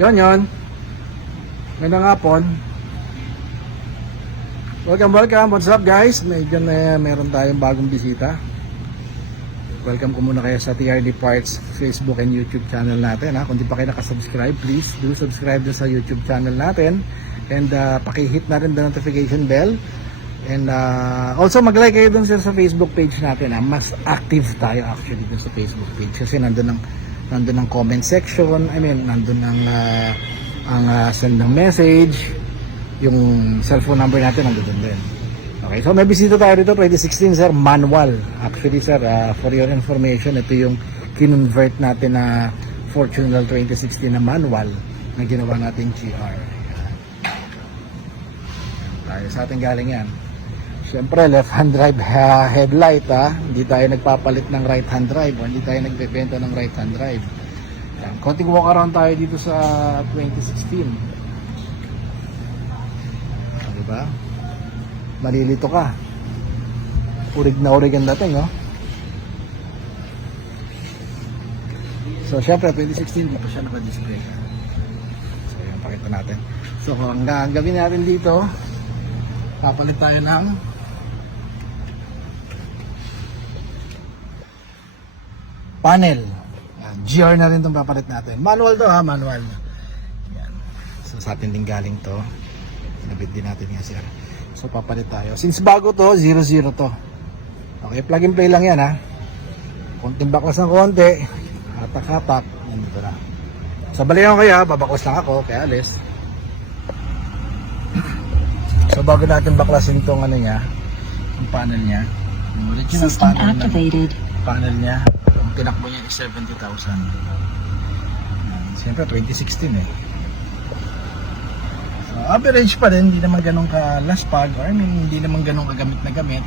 Yon. Magandang hapon. Welcome. What's up guys? Meron tayong bagong bisita. Welcome ko muna kayo sa TRD Parts Facebook and YouTube channel natin. Kung di pa kayo nakasubscribe, please do subscribe sa YouTube channel natin. And pakihit na rin the notification bell. And also mag-like kayo dun sa Facebook page natin. Mas active tayo actually dun sa Facebook page. Kasi nandun ang comment section. Nandun ang send ng message. Yung cellphone number natin nandun din. Okay, so may bisita tayo dito 2016 sir, manual. Actually sir, for your information, ito yung kinonvert natin na Fortuner 2016 na manual na ginawa natin GR. Tayo sa ating galing yan. Siyempre left hand drive headlight Hindi tayo nagpapalit ng right hand drive o hindi tayo nagbebenta ng right hand drive. Yan. Konting walk around tayo dito sa 2016. Diba? Malilito ka. Urig na urig ang dating, So, syempre, 2016, di pa siya naka-display. So, yun, pakita natin. So, ang gagawin natin dito, papalit tayo ng panel. Yan, GR na rin itong papalit natin. Manual to manual. Yan. So, sa atin din galing to. Nabit din natin nga sir. So papalit tayo. Since bago to, 0-0 to. Okay, plug and play lang yan Konting baklas ng konti. Hatak-hatak. Yan dito na. So balikan ko kaya, babaklas lang ako. Kaya alis. So bago natin baklasin itong niya, yung panel niya. Yung original panel niya. Yung tinakbo niya is 70,000. Siyempre 2016 So, average pa rin, hindi naman ganun ka-laspag or hindi naman ganun kagamit na gamit.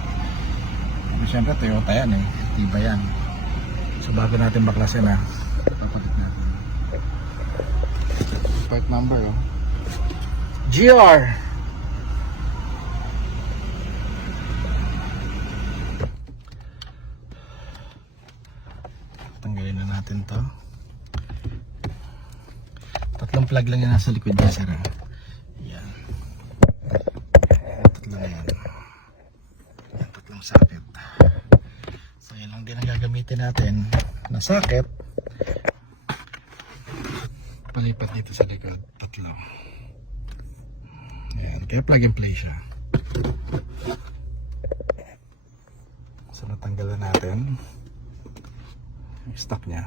Pero syempre Toyota yan tiba yan. So bago natin baklasin papalit natin. Part number GR. Tanggalin na natin to. Tatlong plug lang yan nasa likod niya sir socket. So yun lang din ang gagamitin natin na socket. Palipat dito sa likod, tatlo. Ayan, kaya plug and play siya. So natanggalan natin yung stock nya.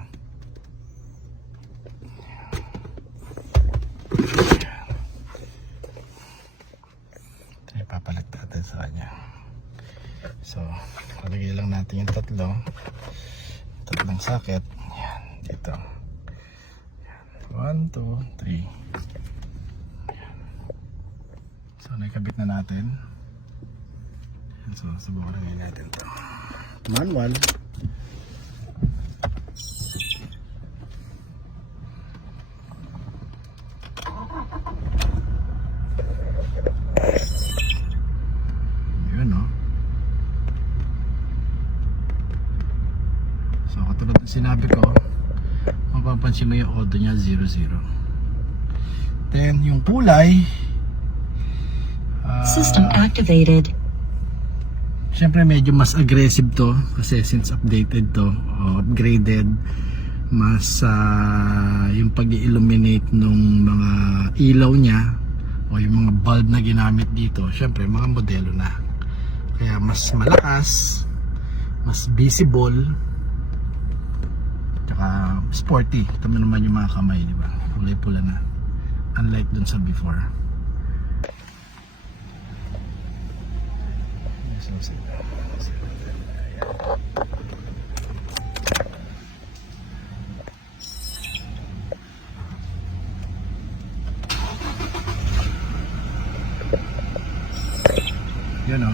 Ito yung papalit natin sa kanya. So, palagay lang natin yung tatlong socket. Yan, dito. 1, 2, 3. So, nakikabit na natin. So, subukan na natin ito. Manual. Sinabi ko, mapapansin mo yung auto niya 0-0. Then yung kulay system activated. Siyempre medyo mas aggressive to kasi since updated to upgraded. Mas yung pag-illuminate nung mga ilaw niya o yung mga bulb na ginamit dito, siyempre mga modelo na, kaya mas malakas, mas visible, sporty. Ito mo naman yung mga kamay, di ba? Kulay pula na. Unlike dun sa before. Yan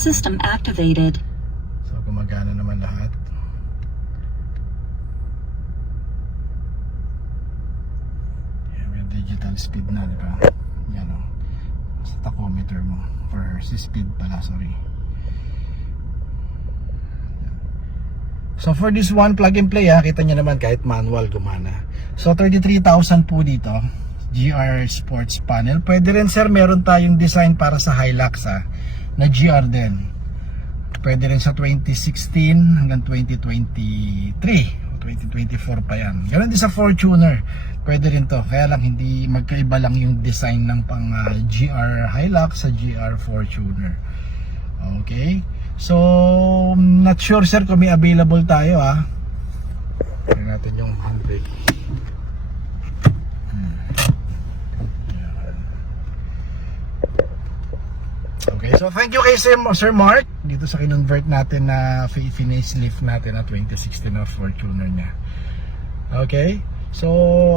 System activated. So gumagana naman lahat. Yan, may digital speed na, di ba? Yan speedometer mo or si speed pala, sorry. So for this one, plug and play kita nyo naman kahit manual gumana. So 33,000 po dito, GR Sports panel. Pwede rin sir, meron tayong design para sa Hilux na GR din. Pwede rin sa 2016 hanggang 2023 o 2024 pa yan. Ganun din sa Fortuner, pwede rin to. Kaya lang hindi magkaiba lang yung design ng pang GR Hilux sa GR Fortuner. Okay, so not sure sir kung may available tayo Tingnan natin yung handbrake. Okay, so thank you kay Sir Mark dito sa kinonvert natin na facelift natin na 2016 na Fortuner niya. Okay, so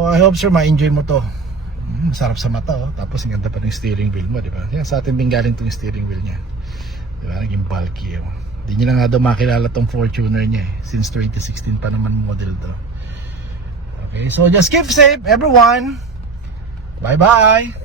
I hope sir ma-enjoy mo to. Masarap sa mata tapos ang ganda pa ng steering wheel mo, di ba? Yan, sa atin din galing tong steering wheel niya. Di ba? Naging bulky Hindi nyo na nga daw makilala tong Fortuner niya since 2016 pa naman model to. Okay, so just keep safe everyone. Bye bye.